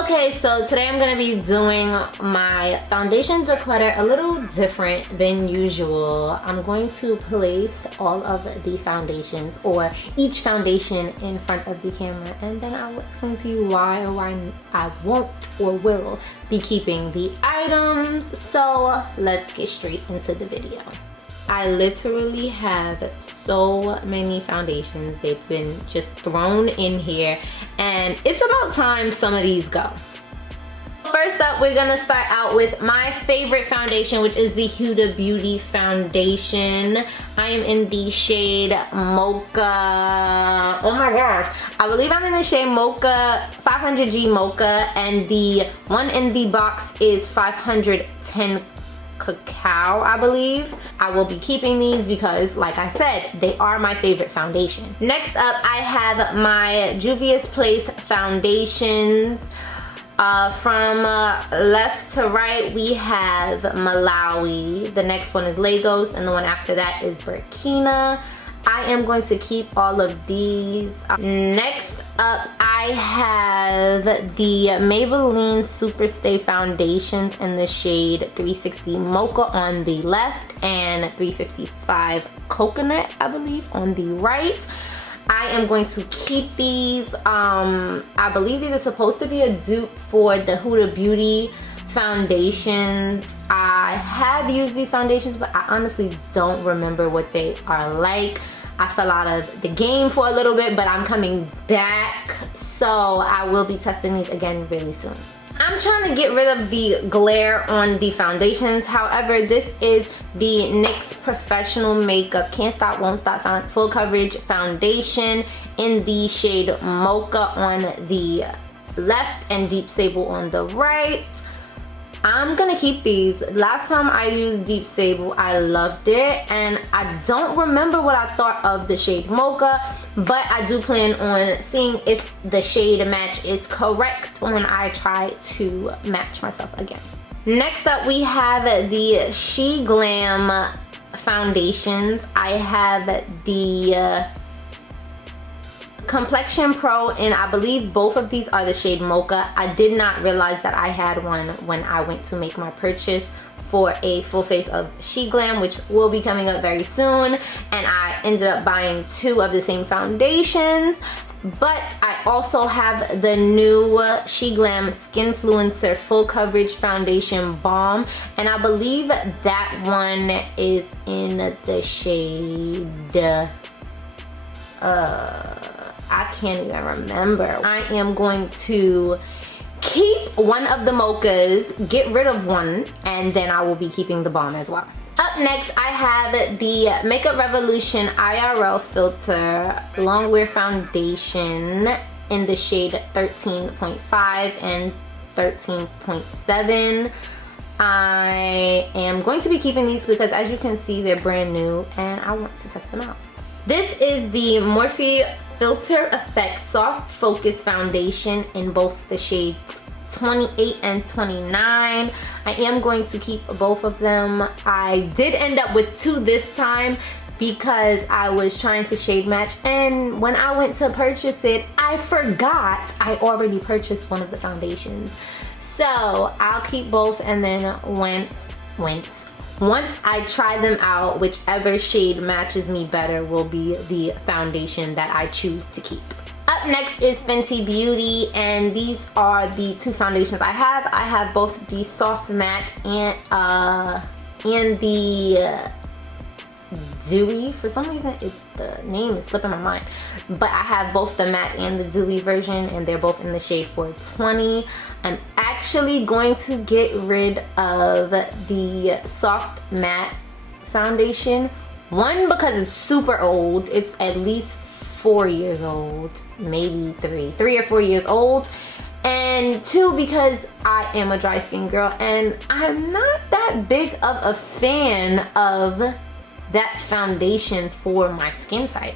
Okay, so today I'm gonna be doing my foundation declutter a little different than usual. I'm going to place all of the foundations, or each foundation, in front of the camera, and then I will explain to you why or why I won't or will be keeping the items. So let's get straight into the video. I literally have so many foundations. They've been just thrown in here, and it's about time some of these go. First up, we're gonna start out with my favorite foundation, which is the Huda Beauty foundation. I am in the shade Mocha. Oh my gosh. I believe I'm in the shade Mocha, 500G Mocha, and the one in the box is 510 Cacao, I believe. I will be keeping these because, like I said, they are my favorite foundation. Next up, I have my Juvia's Place foundations. From left to right, we have Malawi. The next one is Lagos, and the one after that is Burkina. I am going to keep all of these. Next up, I have the Maybelline Superstay foundations in the shade 360 Mocha on the left and 355 Coconut, I believe, on the right. I am going to keep these. I believe these are supposed to be a dupe for the Huda Beauty foundations. I have used these foundations, but I honestly don't remember what they are like. I fell out of the game for a little bit, but I'm coming back, so I will be testing these again really soon. I'm trying to get rid of the glare on the foundations. However, this is the NYX Professional Makeup Can't Stop Won't Stop Full Coverage Foundation in the shade Mocha on the left and Deep Sable on the right. I'm gonna keep these. Last time I used Deep Sable, I loved it, and I don't remember what I thought of the shade Mocha, but I do plan on seeing if the shade match is correct when I try to match myself again. Next up, we have the She Glam foundations. I have the Complexion Pro, and I believe both of these are the shade Mocha. I did not realize that I had one when I went to make my purchase for a full face of She Glam, which will be coming up very soon, and I ended up buying two of the same foundations. But I also have the new She Glam Skinfluencer Full Coverage Foundation Balm, and I believe that one is in the shade I can't even remember. I am going to keep one of the mochas, get rid of one, and then I will be keeping the balm as well. Up next, I have the Makeup Revolution IRL Filter Longwear Foundation in the shade 13.5 and 13.7. I am going to be keeping these because, as you can see, they're brand new and I want to test them out. This is the Morphe Filter Effect Soft Focus Foundation in both the shades 28 and 29. I am going to keep both of them. I did end up with two this time because I was trying to shade match, and when I went to purchase it, I forgot I already purchased one of the foundations. So I'll keep both, and then once I try them out, whichever shade matches me better will be the foundation that I choose to keep. Up next is Fenty Beauty, and these are the two foundations I have. I have both the Soft Matte and the Dewy. For some reason, the name is slipping my mind. But I have both the matte and the dewy version, and they're both in the shade 420. I'm actually going to get rid of the Soft Matte foundation. One, because it's super old. It's at least 4 years old, maybe 3 or 4 years old. And two, because I am a dry skin girl and I'm not that big of a fan of that foundation for my skin type.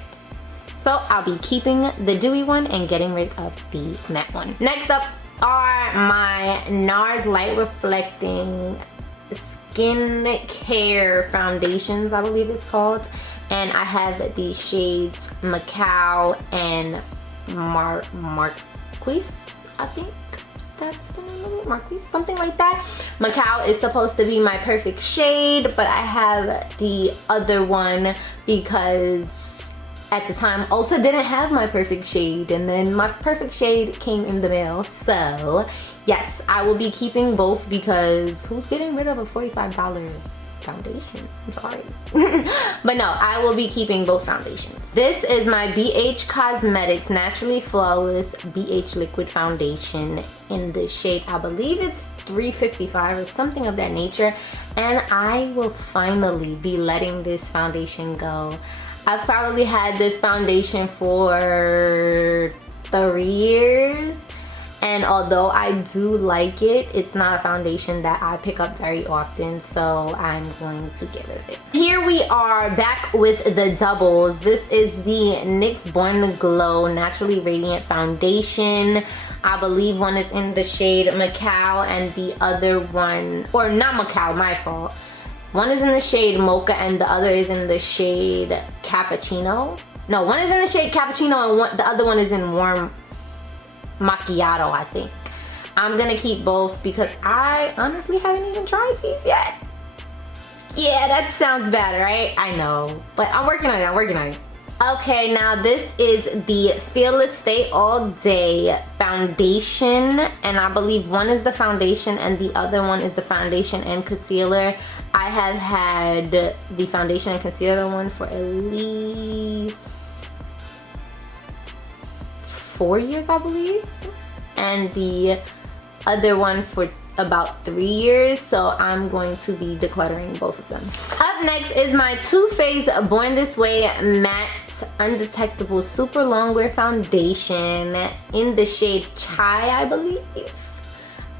So I'll be keeping the dewy one and getting rid of the matte one. Next up are my NARS Light Reflecting Skin Care Foundations, I believe it's called. And I have the shades Macau and Marquise, I think. That's the name of it, Marquise, something like that. Macao is supposed to be my perfect shade, but I have the other one because at the time Ulta didn't have my perfect shade, and then my perfect shade came in the mail. So yes, I will be keeping both because who's getting rid of a $45 foundation? I'm sorry. But no, I will be keeping both foundations. This is my BH Cosmetics Naturally Flawless BH Liquid Foundation in the shade, I believe it's 355 or something of that nature, and I will finally be letting this foundation go. I've probably had this foundation for 3 years, and although I do like it, it's not a foundation that I pick up very often, so I'm going to get rid of it. Here we are back with the doubles. This is the NYX Born to Glow Naturally Radiant Foundation. I believe one is in the shade Macao and the other one, or not Macao, my fault. One is in the shade Mocha and the other is in the shade Cappuccino. No, one is in the shade Cappuccino and the other one is in Warm Macchiato, I think. I'm gonna keep both because I honestly haven't even tried these yet. Yeah, that sounds bad, right? I know, but I'm working on it, Okay, now this is the Steeless Stay All Day Foundation, and I believe one is the foundation and the other one is the foundation and concealer. I have had the foundation and concealer one for at least 4 years, I believe, and the other one for about 3 years, so I'm going to be decluttering both of them. Up next is my Too Faced Born This Way Matte Undetectable Super Longwear Foundation in the shade Chai, I believe.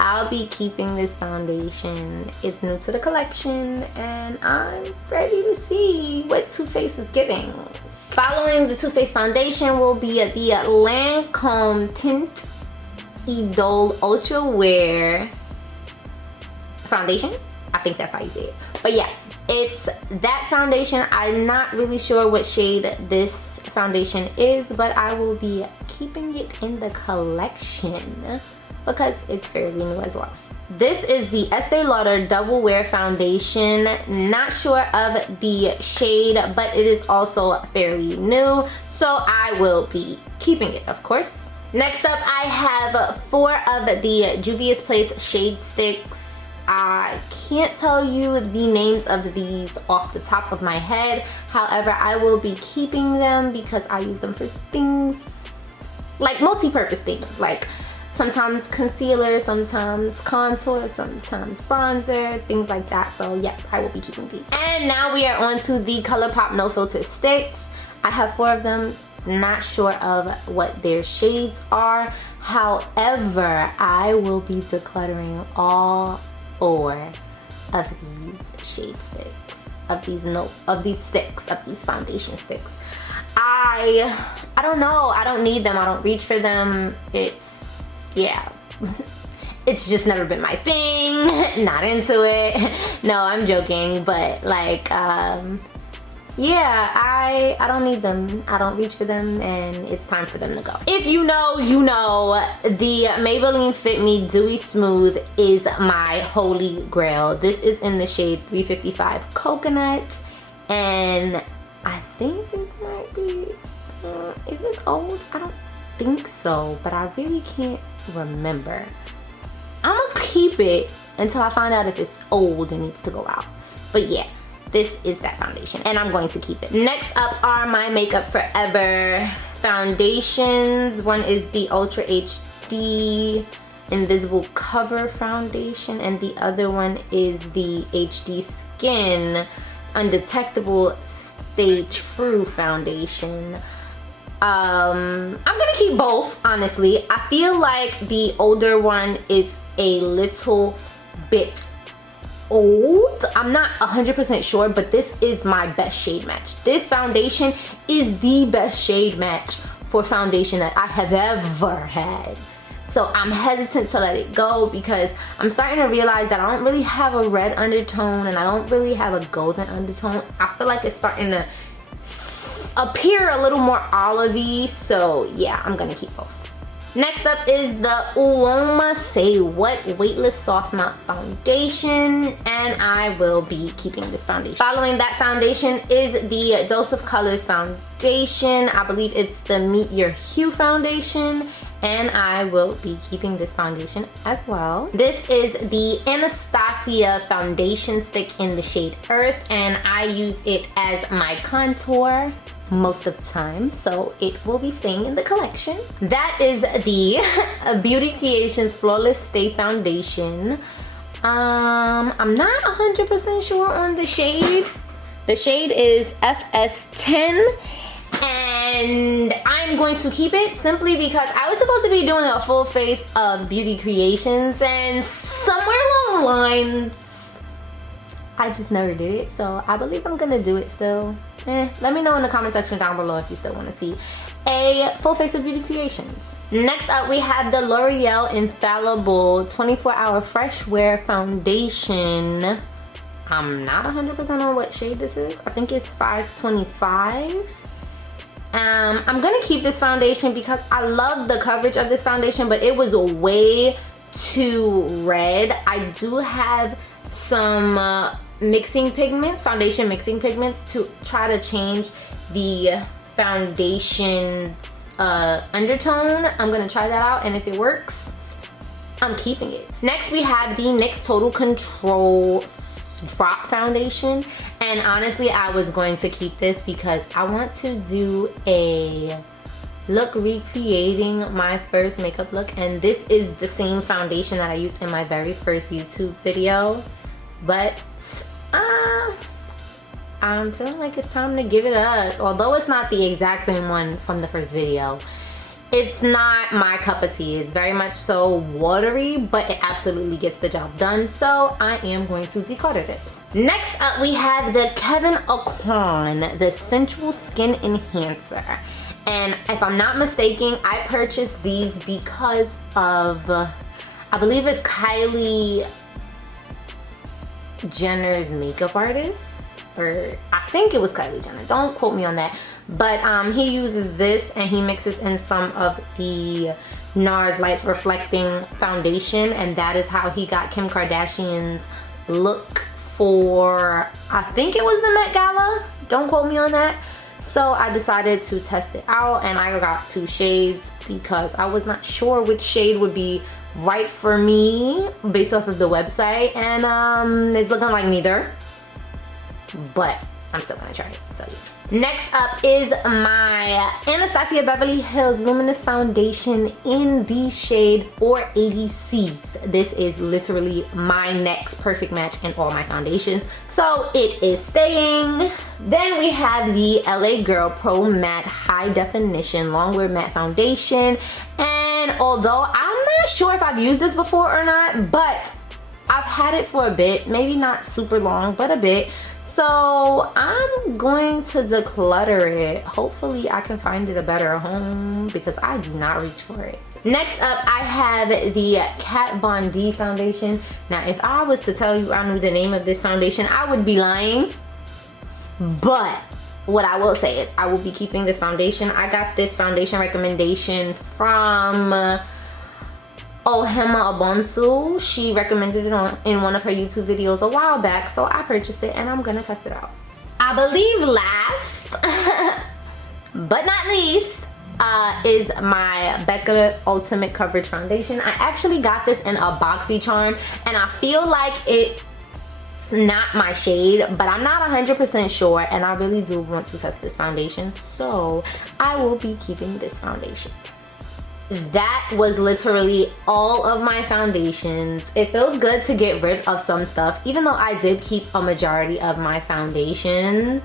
I'll be keeping this foundation. It's new to the collection and I'm ready to see what Too Faced is giving. Following the Too Faced foundation will be the Lancome Tint Idole Ultra Wear foundation. I think that's how you say it. But yeah, it's that foundation. I'm not really sure what shade this foundation is, but I will be keeping it in the collection because it's fairly new as well. This is the Estee Lauder Double Wear Foundation. Not sure of the shade, but it is also fairly new, so I will be keeping it, of course. Next up, I have 4 of the Juvia's Place shade sticks. I can't tell you the names of these off the top of my head. However, I will be keeping them because I use them for things like multi-purpose things, like sometimes concealer, sometimes contour, sometimes bronzer, things like that. So yes, I will be keeping these. And now we are on to the ColourPop No Filter sticks. I have 4 of them. Not sure of what their shades are. However, I will be decluttering all 4 of these shade sticks, of these foundation sticks. I don't know. I don't need them. I don't reach for them. Yeah. It's just never been my thing. Not into it. No, I'm joking, but like yeah, I don't need them. I don't reach for them, and it's time for them to go. If you know, you know, the Maybelline Fit Me Dewy Smooth is my holy grail. This is in the shade 355 Coconut, and I think this might be, is this old? I don't think so, but I really can't remember. I'm gonna keep it until I find out if it's old and needs to go out. But yeah, this is that foundation and I'm going to keep it. Next up are my Makeup Forever foundations. One is the Ultra HD Invisible Cover Foundation and the other one is the HD Skin Undetectable Stage True Foundation. I'm gonna keep both, honestly. I feel like the older one is a little bit old. I'm not 100% sure, but this is my best shade match. This foundation is the best shade match for foundation that I have ever had. So I'm hesitant to let it go because I'm starting to realize that I don't really have a red undertone and I don't really have a golden undertone. I feel like it's starting to appear a little more olivey, so yeah, I'm gonna keep both. Next up is the Uoma Say What Weightless Soft Matte Foundation, and I will be keeping this foundation. Following that foundation is the Dose of Colors foundation. I believe it's the Meet Your Hue foundation, and I will be keeping this foundation as well. This is the Anastasia foundation stick in the shade Earth, and I use it as my contour most of the time, so it will be staying in the collection. That is the Beauty Creations Flawless Stay Foundation. I'm not 100% sure on the shade. The shade is FS10, and I'm going to keep it simply because I was supposed to be doing a full face of Beauty Creations, and somewhere along the lines I just never did it, so I believe I'm gonna do it still. Let me know in the comment section down below if you still want to see a full face of Beauty Creations. Next up, we have the L'Oreal Infallible 24-Hour Fresh Wear Foundation. I'm not 100% on what shade this is. I think it's 525. I'm gonna keep this foundation because I love the coverage of this foundation, but it was way too red. I do have some mixing pigments, foundation mixing pigments, to try to change the foundation's undertone. I'm gonna try that out, and if it works, I'm keeping it. Next, we have the NYX Total Control Drop Foundation, and honestly, I was going to keep this because I want to do a look recreating my first makeup look, and this is the same foundation that I used in my very first YouTube video. But I'm feeling like it's time to give it up. Although it's not the exact same one from the first video, it's not my cup of tea. It's very much so watery, but it absolutely gets the job done, so I am going to declutter this. Next up, we have the Kevyn Aucoin, the Sensual Skin Enhancer. And if I'm not mistaken, I purchased these because of, I believe it's Kylie Jenner's makeup artist, or I think it was Kylie Jenner, don't quote me on that, but he uses this and he mixes in some of the NARS Light Reflecting Foundation, and that is how he got Kim Kardashian's look for, I think it was the Met Gala, don't quote me on that. So I decided to test it out, and I got 2 shades because I was not sure which shade would be right for me based off of the website, and it's looking like neither, but I'm still gonna try it. So next up is my Anastasia Beverly Hills Luminous Foundation in the shade 480C. This is literally my next perfect match in all my foundations, so it is staying. Then we have the LA Girl Pro Matte High Definition Longwear Matte Foundation, and although I'm not sure if I've used this before or not, but I've had it for a bit, maybe not super long, but a bit. So I'm going to declutter it. Hopefully I can find it a better home because I do not reach for it. Next up, I have the Kat Von D foundation. Now, if I was to tell you I knew the name of this foundation, I would be lying. But what I will say is I will be keeping this foundation. I got this foundation recommendation from Ohema Abonsu. She recommended it in one of her YouTube videos a while back, so I purchased it and I'm gonna test it out. I believe last but not least is my Becca Ultimate Coverage Foundation. I actually got this in a BoxyCharm, and I feel like it's not my shade, but I'm not 100% sure, and I really do want to test this foundation, so I will be keeping this foundation. That was literally all of my foundations. It feels good to get rid of some stuff, even though I did keep a majority of my foundations,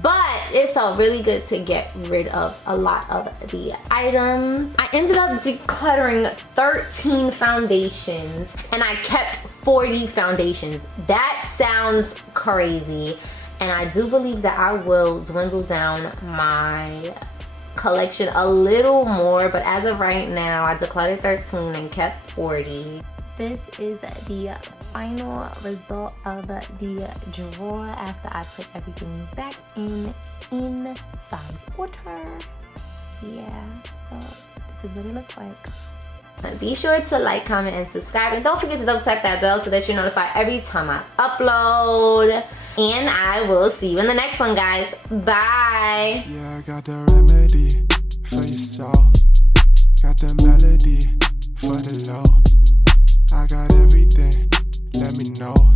but it felt really good to get rid of a lot of the items. I ended up decluttering 13 foundations, and I kept 40 foundations. That sounds crazy, and I do believe that I will dwindle down my collection a little more, but as of right now, I decluttered 13 and kept 40. This is the final result of the drawer after I put everything back in size order. Yeah, so this this is what it looks like. Be sure to like, comment, and subscribe. And don't forget to double tap that bell so that you're notified every time I upload. And I will see you in the next one, guys. Bye. Yeah, I got the remedy for your soul. Got the melody for the low. I got everything, let me know.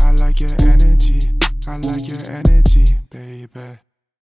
I like your energy, baby.